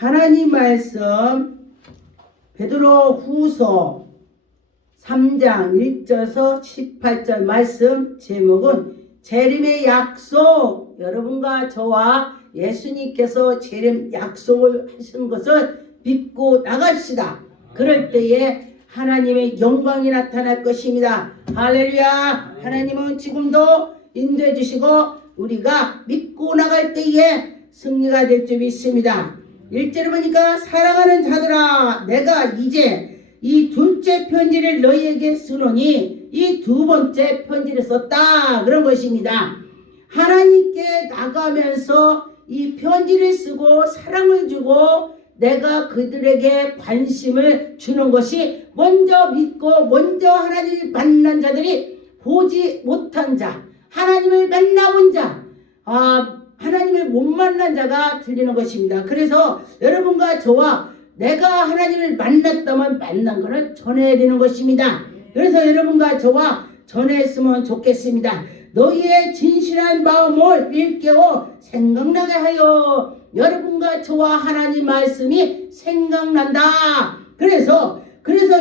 하나님 말씀 베드로 후서 3장 1절에서 18절 말씀 제목은 재림의 약속. 여러분과 저와 예수님께서 재림 약속을 하신 것을 믿고 나갑시다. 그럴 때에 하나님의 영광이 나타날 것입니다. 할렐루야. 하나님은 지금도 인도해 주시고 우리가 믿고 나갈 때에 승리가 될 줄 믿습니다. 1절에 보니까 사랑하는 자들아 내가 이제 이 둘째 편지를 너희에게 쓰노니 이 두 번째 편지를 썼다 그런 것입니다. 하나님께 나가면서 이 편지를 쓰고 사랑을 주고 내가 그들에게 관심을 주는 것이 먼저 믿고 먼저 하나님을 만난 자들이 보지 못한 자, 하나님을 만나본 자, 하나님을 못 만난 자가 들리는 것입니다. 그래서 여러분과 저와 내가 하나님을 만났다면 만난 것을 전해야 되는 것입니다. 그래서 여러분과 저와 전했으면 좋겠습니다. 너희의 진실한 마음을 일깨워 생각나게 하여 여러분과 저와 하나님 말씀이 생각난다. 그래서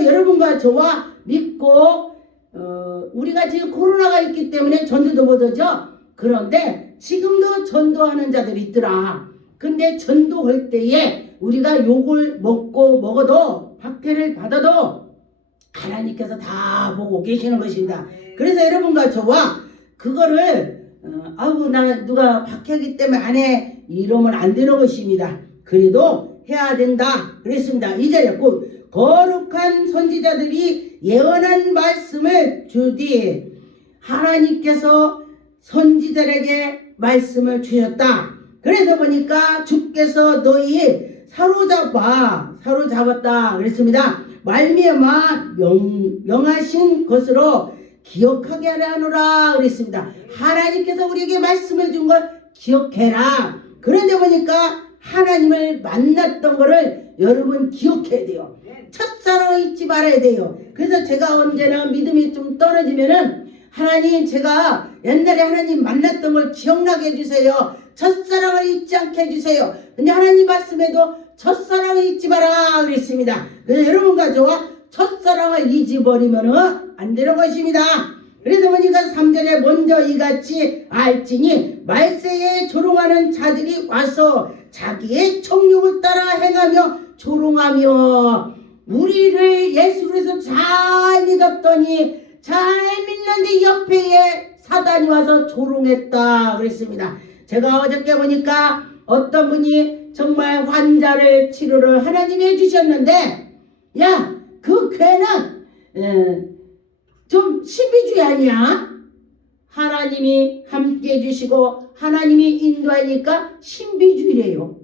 여러분과 저와 믿고 우리가 지금 코로나가 있기 때문에 전도도 못하죠. 그런데 지금도 전도하는 자들이 있더라. 근데 전도할 때에 우리가 욕을 먹어도 박해를 받아도 하나님께서 다 보고 계시는 것입니다. 그래서 여러분과 저와 그거를 나 누가 박해하기 때문에 안 해 이러면 안 되는 것입니다. 그래도 해야 된다 그랬습니다. 이 자리에 거룩한 선지자들이 예언한 말씀을 주디 하나님께서 선지자에게 말씀을 주셨다. 그래서 보니까 주께서 너희 사로잡았다 그랬습니다. 말미암아 명하신 것으로 기억하게 하노라 그랬습니다. 하나님께서 우리에게 말씀을 준 걸 기억해라. 그런데 보니까 하나님을 만났던 거를 여러분 기억해야 돼요. 첫사랑을 잊지 말아야 돼요. 그래서 제가 언제나 믿음이 좀 떨어지면은 하나님 제가 옛날에 하나님 만났던 걸 기억나게 해주세요. 첫사랑을 잊지 않게 해주세요. 근데 하나님 말씀에도 첫사랑을 잊지 마라 그랬습니다. 그래서 여러분과 저와 첫사랑을 잊어버리면 안 되는 것입니다. 그래서 보니까 3절에 먼저 이같이 알지니 말세에 조롱하는 자들이 와서 자기의 정욕을 따라 행하며 조롱하며 우리를 예수 그리스도 잘 믿었더니 잘 믿는데 옆에 사단이 와서 조롱했다 그랬습니다. 제가 어저께 보니까 어떤 분이 정말 환자를 치료를 하나님이 해주셨는데 그 괴는 좀 신비주의 아니야? 하나님이 함께 해주시고 하나님이 인도하니까 신비주의래요.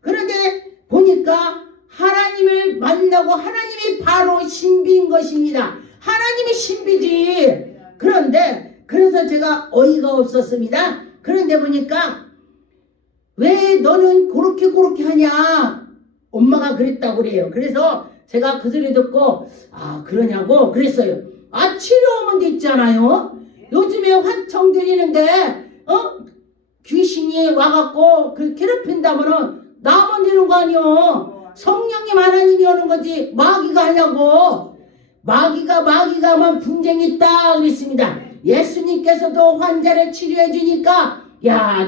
그런데 보니까 하나님을 만나고 하나님이 바로 신비인 것입니다. 하나님이 신비지. 그래서 제가 어이가 없었습니다. 그런데 보니까 왜 너는 그렇게 하냐? 엄마가 그랬다고 그래요. 그래서 제가 그 소리 듣고 그러냐고 그랬어요. 치료하면 됐잖아요. 요즘에 환청 드리는데 귀신이 와갖고 괴롭힌다면은 나만 되는 거 아니요. 성령님 하나님이 오는 거지 마귀가 하냐고. 마귀가 하면 분쟁이 있다 그랬습니다. 예수님께서도 환자를 치료해 주니까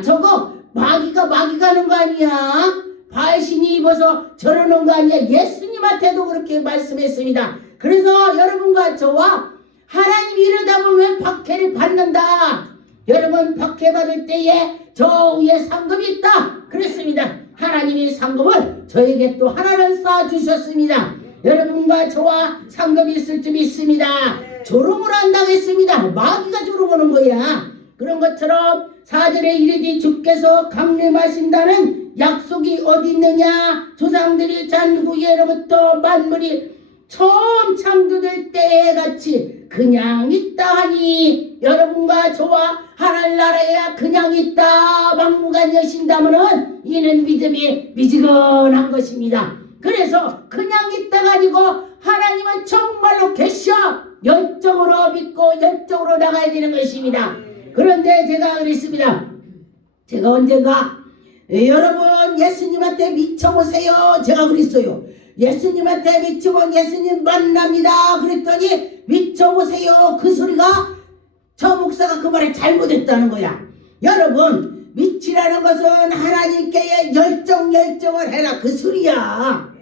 저거 마귀가 하는 거 아니야? 발신이 입어서 저러는 거 아니야? 예수님한테도 그렇게 말씀했습니다. 그래서 여러분과 저와 하나님이 이러다 보면 박해를 받는다. 여러분 박해 받을 때에 저 위에 상급이 있다 그랬습니다. 하나님이 상급을 저에게 또 하나를 쌓아주셨습니다. 여러분과 저와 상급이 있을 줄 믿습니다. 조롱을 한다고 했습니다. 마귀가 조롱하는 거야. 그런 것처럼 4절에 이르되 주께서 강림하신다는 약속이 어디 있느냐? 조상들이 잔구예로부터 만물이 처음 창조될 때에 같이 그냥 있다 하니 여러분과 저와 하늘나라에 그냥 있다 막무가내 여신다면은 이는 믿음이 미지근한 것입니다. 그래서 그냥 있다가 아니고 하나님은 정말로 계셔 열정으로 믿고 열정으로 나가야 되는 것입니다. 그런데 제가 그랬습니다. 제가 언젠가 여러분 예수님한테 미쳐보세요. 제가 그랬어요. 예수님한테 미치면 예수님 만납니다. 그랬더니 미쳐보세요. 그 소리가 저 목사가 그 말을 잘못했다는 거야. 여러분 미치라는 것은 하나님께 열정을 해라 그 소리야.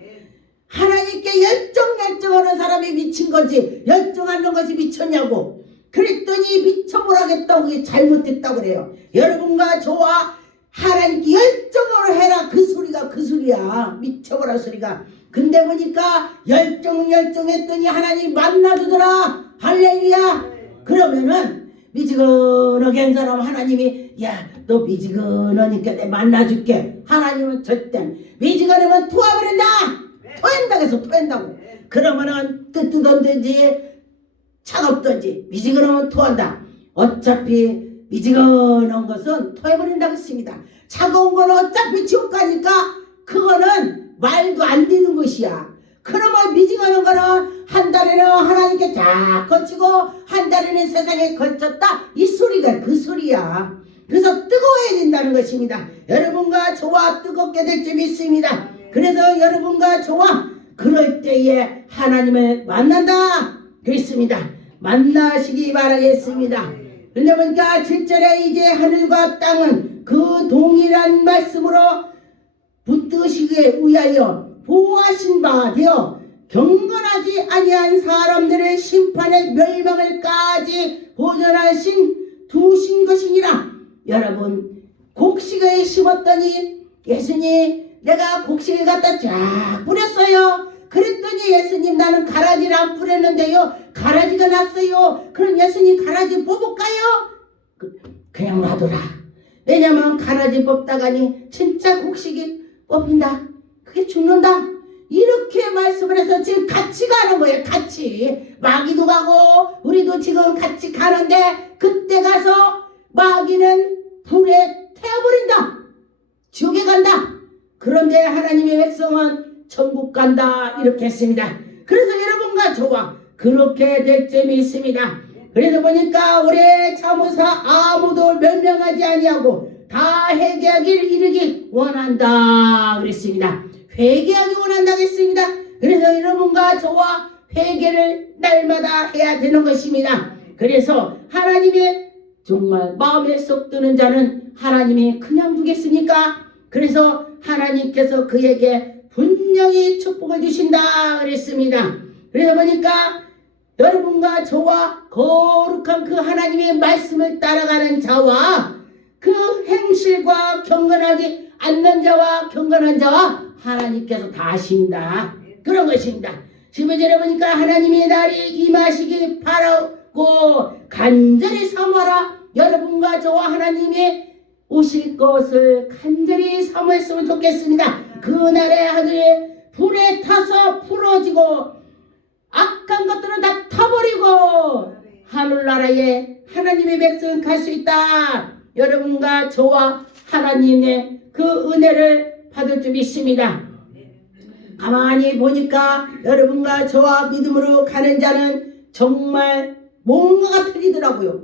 하나님께 열정하는 사람이 미친 거지 열정하는 것이 미쳤냐고. 그랬더니 미쳐보라겠다고 그게 잘못됐다고 그래요. 여러분과 저와 하나님께 열정을 해라 그 소리가 그 소리야. 미쳐보라 소리가. 근데 보니까 열정했더니 하나님 만나주더라. 할렐루야. 그러면은 미지근하게 한 사람 하나님이 야 너 미지근하니까 내가 만나줄게. 하나님은 절대 미지근하면 토해버린다. 토한다고 해서 토한다고. 그러면은 뜨뜻한든지 차갑든지 미지근하면 토한다. 어차피 미지근한 것은 토해버린다고 했습니다. 차가운 건 어차피 지옥 가니까 그거는 말도 안 되는 것이야. 그러면 미지근한 거는 한 달에는 하나님께 쫙 거치고 한 달에는 세상에 거쳤다. 이 소리가 그 소리야. 그래서 뜨거워진다는 것입니다. 여러분과 저와 뜨겁게 될 줄 믿습니다. 그래서 여러분과 저와 그럴 때에 하나님을 만난다 그랬습니다. 만나시기 바라겠습니다. 그런데 보니까 7절에 이제 하늘과 땅은 그 동일한 말씀으로 붙드시기에 위하여 보호하신 바 되어 경건하지 아니한 사람들의 심판의 멸망을까지 보존하신 두신 것이니라. 여러분 곡식을 심었더니 예수님 내가 곡식을 갖다 쫙 뿌렸어요. 그랬더니 예수님 나는 가라지를 안 뿌렸는데요 가라지가 났어요. 그럼 예수님 가라지 뽑을까요? 그냥 놔둬라. 왜냐면 가라지 뽑다가니 진짜 곡식이 뽑힌다. 그게 죽는다. 이렇게 말씀을 해서 지금 같이 가는 거예요. 같이 마귀도 가고 우리도 지금 같이 가는데 그때 가서 마귀는 불에 태워버린다. 지옥에 간다. 그런데 하나님의 백성은 천국 간다 이렇게 했습니다. 그래서 여러분과 저와 그렇게 될 점이 있습니다. 그래서 보니까 올해 참으사 아무도 멸명하지 아니하고 다 회개하기를 이르기 원한다 그랬습니다. 회개하기 원한다고 했습니다. 그래서 여러분과 저와 회개를 날마다 해야 되는 것입니다. 그래서 하나님의 정말 마음에 쏙 드는 자는 하나님이 그냥 두겠습니까? 그래서 하나님께서 그에게 분명히 축복을 주신다 그랬습니다. 그래서 보니까 여러분과 저와 거룩한 그 하나님의 말씀을 따라가는 자와 그 행실과 경건하지 않는 자와 경건한 자와 하나님께서 다 아신다. 그런 것입니다. 15절에 보니까 하나님의 날이 임하시기 바라고 간절히 사모하라. 여러분과 저와 하나님이 오실 것을 간절히 사모했으면 좋겠습니다. 그날의 하늘이 불에 타서 풀어지고 악한 것들은 다 타버리고 하늘나라에 하나님의 백성은 갈 수 있다. 여러분과 저와 하나님의 그 은혜를 받을 줄 믿습니다. 가만히 보니까 여러분과 저와 믿음으로 가는 자는 정말 뭔가가 틀리더라고요.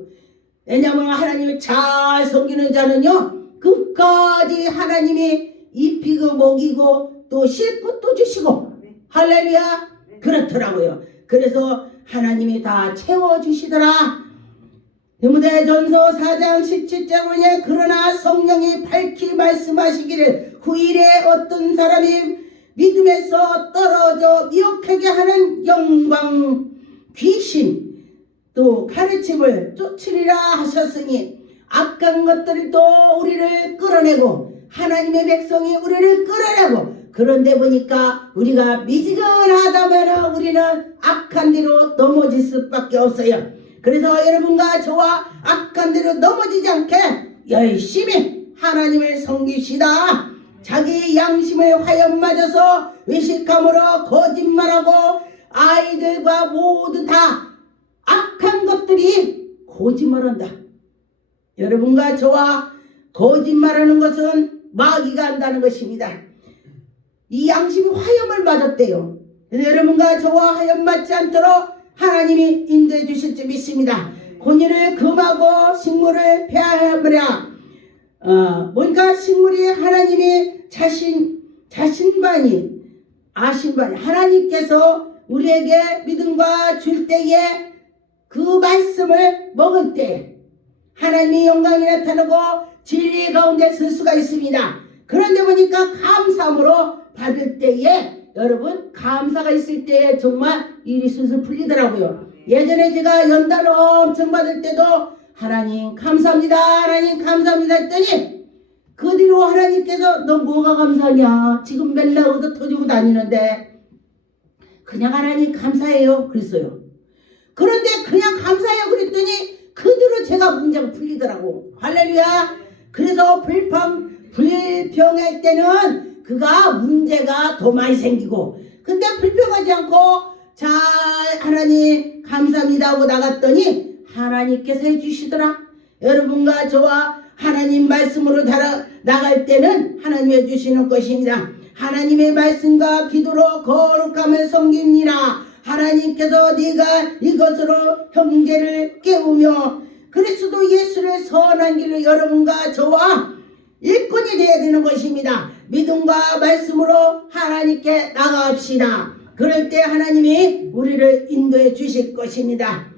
왜냐하면 하나님을 잘 섬기는 자는요 끝까지 하나님이 입히고 먹이고 또 쉴 것도 주시고 할렐루야 그렇더라고요. 그래서 하나님이 다 채워주시더라. 디모데전서 4장 17절 보니 그러나 성령이 밝히 말씀하시기를 후일에 어떤 사람이 믿음에서 떨어져 미혹하게 하는 영광 귀신 또 가르침을 쫓으리라 하셨으니 악한 것들도 우리를 끌어내고 하나님의 백성이 우리를 끌어내고 그런데 보니까 우리가 미지근하다면 우리는 악한 대로 넘어질 수밖에 없어요. 그래서 여러분과 저와 악한 대로 넘어지지 않게 열심히 하나님을 섬깁시다. 자기 양심을 화염 맞아서 외식함으로 거짓말하고 아이들과 모두 다 악한 것들이 거짓말한다. 여러분과 저와 거짓말하는 것은 마귀가 한다는 것입니다. 이 양심이 화염을 맞았대요. 그래서 여러분과 저와 화염 맞지 않도록 하나님이 인도해 주실 줄 믿습니다. 권위를 금하고 식물을 폐하라. 뭔가 식물이 하나님이 자신만이 아신만이 하나님께서 우리에게 믿음과 줄 때에 그 말씀을 먹을 때 하나님의 영광이 나타나고 진리 가운데 설 수가 있습니다. 그런데 보니까 감사함으로 받을 때에 여러분 감사가 있을 때에 정말 일이 술술 풀리더라고요. 예전에 제가 연단을 엄청 받을 때도 하나님 감사합니다 하나님 감사합니다 했더니 그 뒤로 하나님께서 너 뭐가 감사하냐 지금 맨날 얻어 터지고 다니는데 그냥 하나님 감사해요 그랬어요. 그런데 그냥 감사해요 그랬더니 그 뒤로 제가 문제가 풀리더라고. 할렐루야. 그래서 불평할 때는 그가 문제가 더 많이 생기고 근데 불평하지 않고 자 하나님 감사합니다 하고 나갔더니 하나님께서 해주시더라. 여러분과 저와 하나님 말씀으로 나갈 때는 하나님이 해주시는 것입니다. 하나님의 말씀과 기도로 거룩함을 섬깁니다. 하나님께서 네가 이것으로 형제를 깨우며 그리스도 예수를 선한 길로 여러분과 저와 일꾼이 되어야 되는 것입니다. 믿음과 말씀으로 하나님께 나아갑시다. 그럴 때 하나님이 우리를 인도해 주실 것입니다.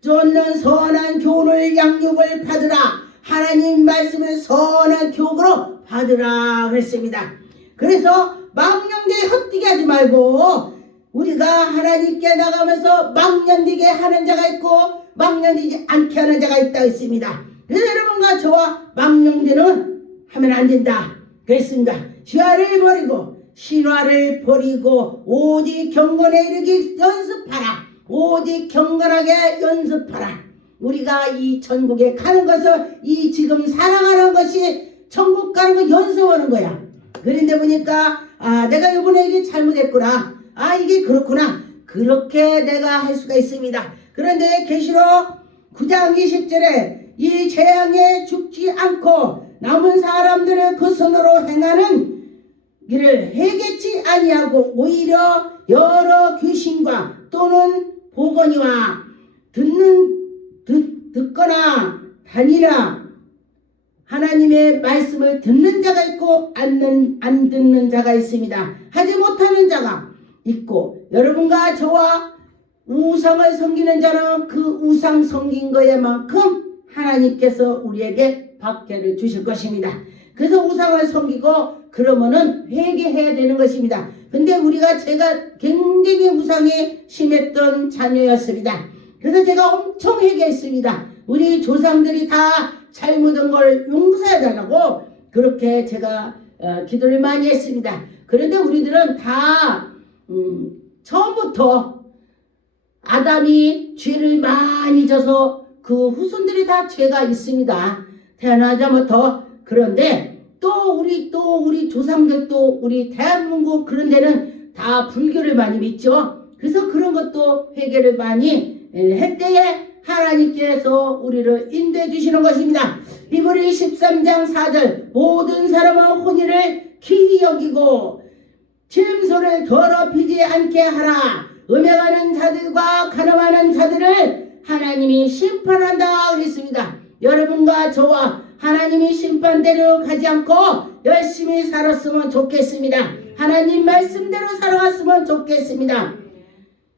쫓는 선한 교훈을 양육을 받으라. 하나님 말씀을 선한 교육으로 받으라 그랬습니다. 그래서 망령되게 헛되게 하지 말고 우리가 하나님께 나가면서 망령되게 하는 자가 있고 망령되지 않게 하는 자가 있다 했습니다. 그래서 여러분과 저와 망령되는 하면 안 된다 그랬습니다. 신화를 버리고 오직 경건에 이르기 연습하라. 오직 경건하게 연습하라. 우리가 이 천국에 가는 것을 이 지금 살아가는 것이 천국 가는 거 연습하는 거야. 그런데 보니까 내가 이번에 이게 잘못했구나. 이게 그렇구나. 그렇게 내가 할 수가 있습니다. 그런데 계시록 9장 20절에 이 재앙에 죽지 않고 남은 사람들을 그 손으로 행하는 길을 해겠지 아니하고 오히려 여러 귀신과 또는 보거니와 듣거나 다니나 하나님의 말씀을 듣는 자가 있고 안 듣는 자가 있습니다. 하지 못하는 자가 있고 여러분과 저와 우상을 섬기는 자는 그 우상 섬긴 거에만큼 하나님께서 우리에게 박해를 주실 것입니다. 그래서 우상을 섬기고 그러면은 회개해야 되는 것입니다. 근데 제가 굉장히 우상이 심했던 자녀였습니다. 그래서 제가 엄청 회개했습니다. 우리 조상들이 다 잘못한 걸 용서해달라고 그렇게 제가 기도를 많이 했습니다. 그런데 우리들은 다 처음부터 아담이 죄를 많이 져서 그 후손들이 다 죄가 있습니다. 태어나자부터. 그런데 또 우리 조상들도 우리 대한민국 그런 데는 다 불교를 많이 믿죠. 그래서 그런 것도 회개를 많이 했대에 하나님께서 우리를 인도해 주시는 것입니다. 히브리 13장 4절 모든 사람은 혼인을 기이 여기고 짐승을 더럽히지 않게 하라. 음행하는 자들과 가늠하는 자들을 하나님이 심판한다 그랬습니다. 여러분과 저와 하나님이 심판대로 가지 않고 열심히 살았으면 좋겠습니다. 하나님 말씀대로 살아갔으면 좋겠습니다.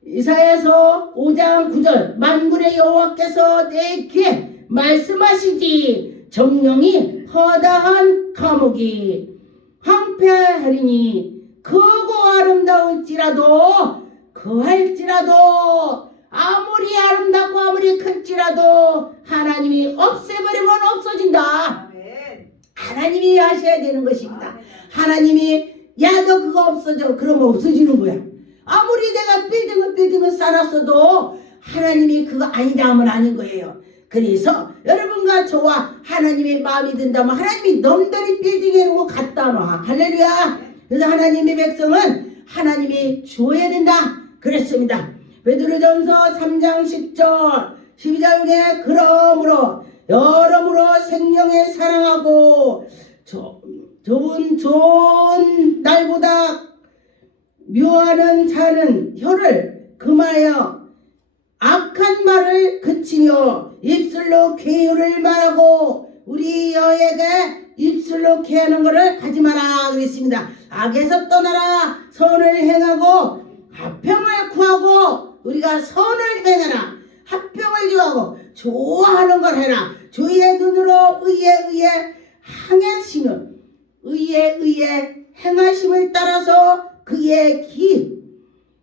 이사야서 5장 9절 만군의 여호와께서 내 귀에 말씀하시지 정령이 허다한 감옥이 황폐하리니 크고 아름다울지라도 그할지라도 아무리 아름답고 아무리 클지라도 하나님이 없애버리면 없어진다. 하나님이 하셔야 되는 것입니다. 하나님이 야 너 그거 없어져 그러면 없어지는 거야. 아무리 내가 빌딩을 쌓았어도 하나님이 그거 아니다 하면 아닌 거예요. 그래서 여러분과 저와 하나님의 마음이 든다면 하나님이 넘들이 빌딩에 놓고 갖다 놔. 할렐루야. 그래서 하나님의 백성은 하나님이 주어야 된다 그랬습니다. 베드로전서 3장 10절 12절에 그러므로 여러모로 생명에 사랑하고 좋은 날보다 묘하는 자는 혀를 금하여 악한 말을 그치며 입술로 괴유를 말하고 우리 여에게 입술로 캐하는 것을 하지 마라 그랬습니다. 악에서 떠나라. 선을 행하고 화평을 구하고 우리가 선을 행하라. 화평을 구하고 좋아하는 걸 해라. 주의 눈으로 의에 행하심을 의에 행하심을 따라서 그의 귀,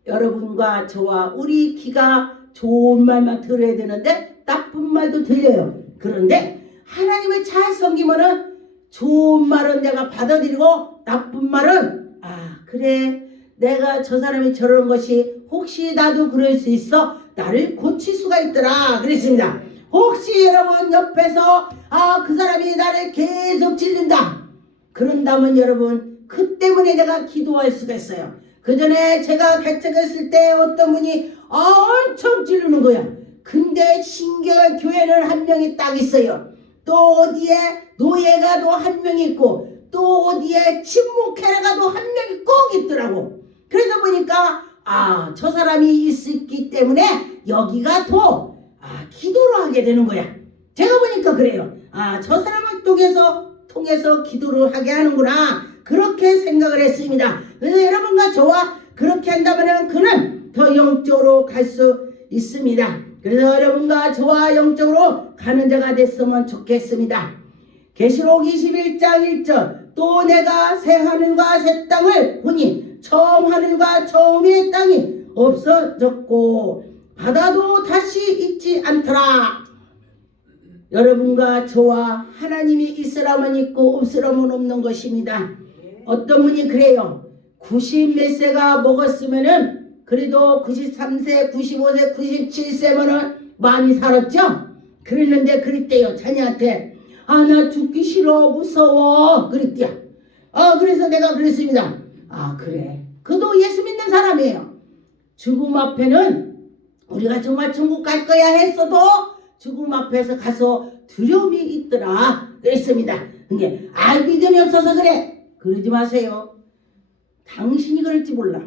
여러분과 저와 우리 귀가 좋은 말만 들어야 되는데 나쁜 말도 들려요. 그런데 하나님을 잘 섬기면은 좋은 말은 내가 받아들이고 나쁜 말은 그래 내가 저 사람이 저러는 것이 혹시 나도 그럴 수 있어 나를 고칠 수가 있더라 그랬습니다. 혹시 여러분 옆에서 그 사람이 나를 계속 찔른다 그런다면 여러분 그 때문에 내가 기도할 수가 있어요. 그 전에 제가 개척했을 때 어떤 분이 엄청 찌르는 거야. 근데 신결 교회는 한 명이 딱 있어요. 또 어디에 노예가도 한 명 있고 또 어디에 침묵회라가도 한 명이 꼭 있더라고. 그래서 보니까 저 사람이 있었기 때문에 여기가 더 기도를 하게 되는 거야. 제가 보니까 그래요. 저 사람을 통해서 기도를 하게 하는구나. 그렇게 생각을 했습니다. 그래서 여러분과 저와 그렇게 한다면 그는 더 영적으로 갈 수 있습니다. 그래서 여러분과 저와 영적으로 가는 자가 됐으면 좋겠습니다. 계시록 21장 1절 또 내가 새 하늘과 새 땅을 보니 처음 하늘과 처음의 땅이 없어졌고 바다도 다시 있지 않더라. 여러분과 저와 하나님이 있으라면 있고 없으라면 없는 것입니다. 어떤 분이 그래요. 90 몇 세가 먹었으면은 그래도 93세, 95세, 97세면은 많이 살았죠? 그랬는데 그랬대요. 자녀한테. 나 죽기 싫어. 무서워. 그랬대요. 그래서 내가 그랬습니다. 그래. 그도 예수 믿는 사람이에요. 죽음 앞에는 우리가 정말 천국 갈 거야 했어도 죽음 앞에서 가서 두려움이 있더라. 그랬습니다. 근데 믿음이 없어서 그래. 그러지 마세요. 당신이 그럴지 몰라.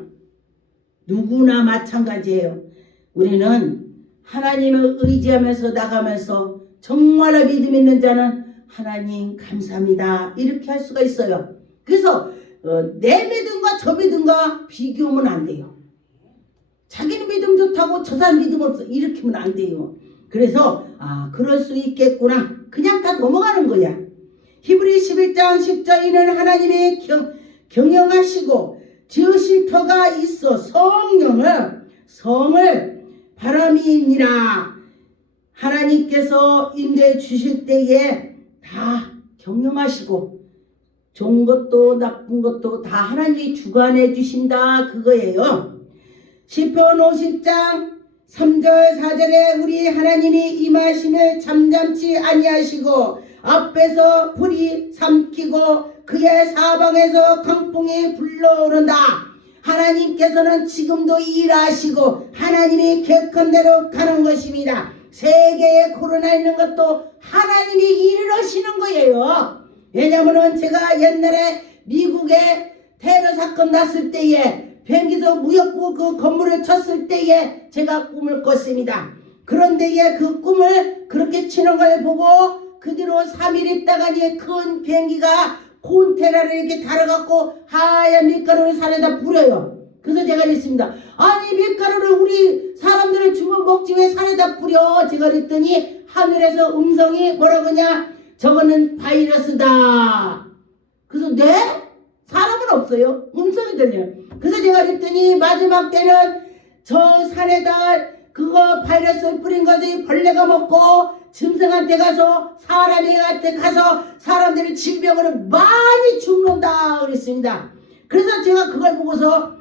누구나 마찬가지예요. 우리는 하나님을 의지하면서 나가면서 정말로 믿음 있는 자는 하나님 감사합니다. 이렇게 할 수가 있어요. 그래서 내 믿음과 저 믿음과 비교하면 안 돼요. 자기는 믿음 좋다고 저 사람 믿음 없어. 이렇게 하면 안 돼요. 그래서 그럴 수 있겠구나. 그냥 다 넘어가는 거야. 히브리 11장 10절 이는 하나님이 경영하시고 지으실 터가 있어 성을 바람이니라. 하나님께서 인도해 주실 때에 다 경영하시고 좋은 것도 나쁜 것도 다 하나님이 주관해 주신다 그거예요. 시편 50장 3절 4절에 우리 하나님이 임하심을 잠잠치 아니하시고 앞에서 불이 삼키고 그의 사방에서 강풍이 불러오른다. 하나님께서는 지금도 일하시고 하나님이 계획한 대로 가는 것입니다. 세계에 코로나 있는 것도 하나님이 일을 하시는 거예요. 왜냐하면 제가 옛날에 미국에 테러 사건 났을 때에 비행기에서 무역부 그 건물을 쳤을 때에 제가 꿈을 꿨습니다. 그런데 그 꿈을 그렇게 치는 걸 보고 그 뒤로 3일 있다가니 큰 비행기가 콘테나를 이렇게 달아갖고 하얀 밀가루를 산에다 뿌려요. 그래서 제가 그랬습니다. 아니 밀가루를 우리 사람들을 주면 먹지 왜 산에다 뿌려? 제가 그랬더니 하늘에서 음성이 뭐라고 하냐? 저거는 바이러스다. 그래서 네? 사람은 없어요. 음성이 들려요. 그래서 제가 그랬더니 마지막 때는 저 산에다 그거 바이러스를 뿌린 것이 벌레가 먹고 짐승한테 가서 사람한테 가서 사람들이 질병으로 많이 죽는다 그랬습니다. 그래서 제가 그걸 보고서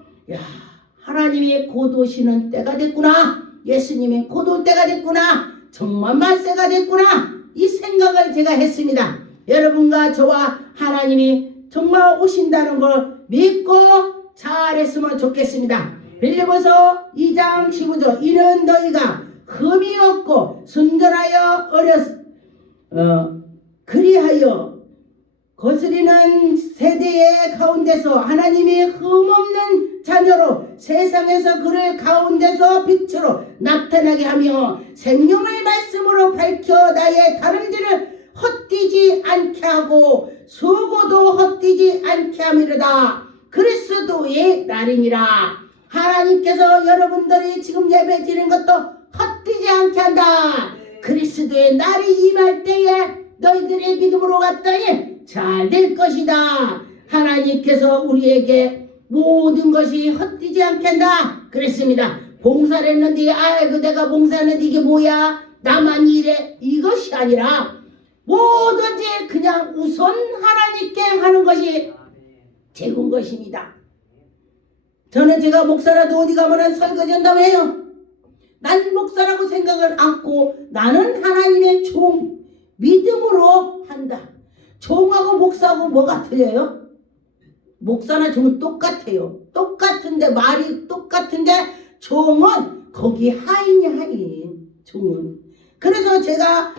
하나님이 곧 오시는 때가 됐구나. 예수님이 곧 올 때가 됐구나. 정말 말세가 됐구나. 이 생각을 제가 했습니다. 여러분과 저와 하나님이 정말 오신다는 걸 믿고 잘했으면 좋겠습니다. 빌립보서 2장 15절 이는 너희가 흠이 없고 순전하여 그리하여 거스리는 세대의 가운데서 하나님이 흠없는 자녀로 세상에서 그를 가운데서 빛으로 나타나게 하며 생명의 말씀으로 밝혀 나의 다름질을 헛되지 않게 하고 수고도 헛되지 않게 함이로다. 그리스도의 날이니라. 하나님께서 여러분들이 지금 예배 드리는 것도 헛되지 않게 한다. 그리스도의 날이 임할 때에 너희들의 믿음으로 갔더니 잘 될 것이다. 하나님께서 우리에게 모든 것이 헛되지 않게 한다 그랬습니다. 봉사를 했는데 아이고 내가 봉사했는데 이게 뭐야 나만 이래 이것이 아니라 뭐든지 그냥 우선 하나님께 하는 것이 최고인 것입니다. 저는 제가 목사라도 어디 가면 설거지 한다고 해요. 난 목사라고 생각을 않고 나는 하나님의 종 믿음으로 한다. 종하고 목사하고 뭐가 틀려요? 목사나 종은 똑같아요. 똑같은데 말이 똑같은데 종은 거기 하인이 하인 종은. 그래서 제가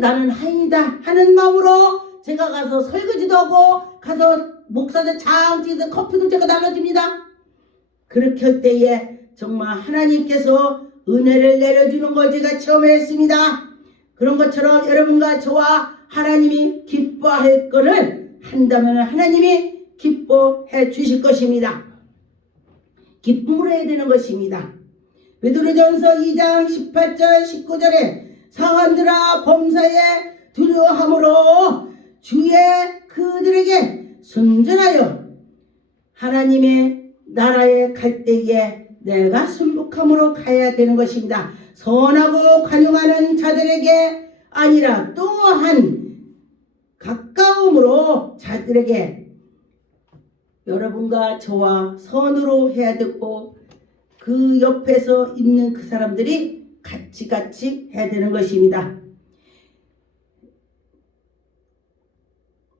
나는 하인이다 하는 마음으로 제가 가서 설거지도 하고 가서 목사들 장집에서 커피도 제가 나눠줍니다. 그렇게 할 때에 정말 하나님께서 은혜를 내려주는 걸 제가 체험했습니다. 그런 것처럼 여러분과 저와 하나님이 기뻐할 것을 한다면 하나님이 기뻐해 주실 것입니다. 기쁨으로 해야 되는 것입니다. 베드로전서 2장 18절 19절에 사람들아 범사에 두려워함으로 주의 그들에게 순전하여 하나님의 나라에 갈 때에 내가 순복함으로 가야 되는 것입니다. 선하고 관용하는 자들에게 아니라 또한 가까움으로 자들에게 여러분과 저와 선으로 해야 되고 그 옆에서 있는 그 사람들이 같이 해야 되는 것입니다.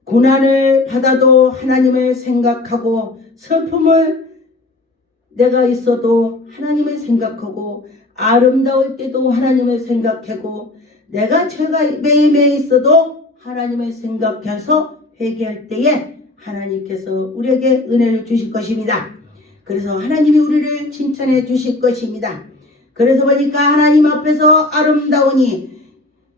고난을 받아도 하나님을 생각하고 슬픔을 내가 있어도 하나님을 생각하고 아름다울 때도 하나님을 생각하고 내가 죄가 매일매일 있어도 하나님을 생각해서 회개할 때에 하나님께서 우리에게 은혜를 주실 것입니다. 그래서 하나님이 우리를 칭찬해 주실 것입니다. 그래서 보니까 하나님 앞에서 아름다우니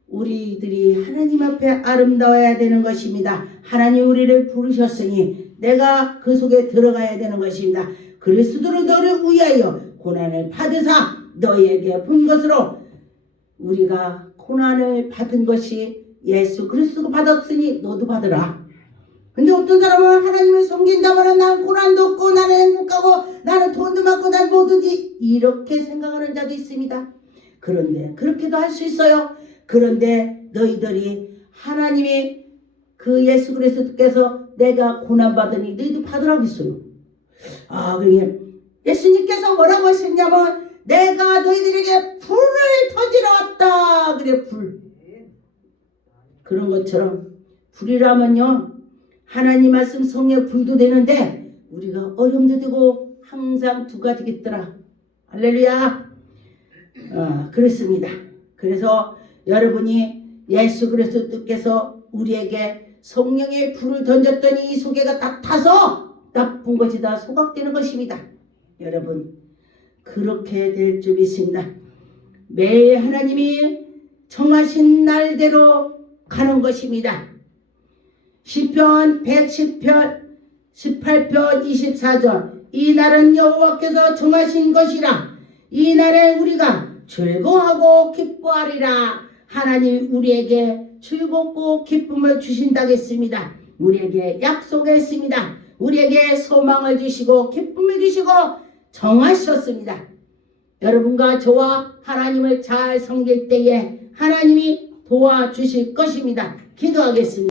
우리들이 하나님 앞에 아름다워야 되는 것입니다. 하나님 우리를 부르셨으니 내가 그 속에 들어가야 되는 것입니다. 그리스도로 너를 위하여 고난을 받으사 너희에게 본 것으로 우리가 고난을 받은 것이 예수 그리스도가 받았으니 너도 받으라. 근데 어떤 사람은 하나님을 섬긴다면 난 고난도 없고 나는 행복하고 나는 돈도 많고 난 뭐든지 이렇게 생각하는 자도 있습니다. 그런데 그렇게도 할 수 있어요. 그런데 너희들이 하나님이 그 예수 그리스도께서 내가 고난받으니 너희도 받으라고 했어요. 그러게 예수님께서 뭐라고 하셨냐면 내가 너희들에게 불을 터지러 왔다. 그래 불. 그런 것처럼 불이라면요. 하나님 말씀 성령의 불도 되는데 우리가 어려움도 되고 항상 두 가지겠더라. 할렐루야. 그렇습니다. 그래서 여러분이 예수 그리스도께서 우리에게 성령의 불을 던졌더니 이 소개가 다 타서 나쁜 것이 다 소각되는 것입니다. 여러분 그렇게 될 줄 믿습니다. 매일 하나님이 정하신 날대로 가는 것입니다. 시편 110편 18편 24절 이 날은 여호와께서 정하신 것이라 이 날에 우리가 즐거워하고 기뻐하리라. 하나님 우리에게 즐겁고 기쁨을 주신다고 했습니다. 우리에게 약속했습니다. 우리에게 소망을 주시고 기쁨을 주시고 정하셨습니다. 여러분과 저와 하나님을 잘 섬길 때에 하나님이 도와주실 것입니다. 기도하겠습니다.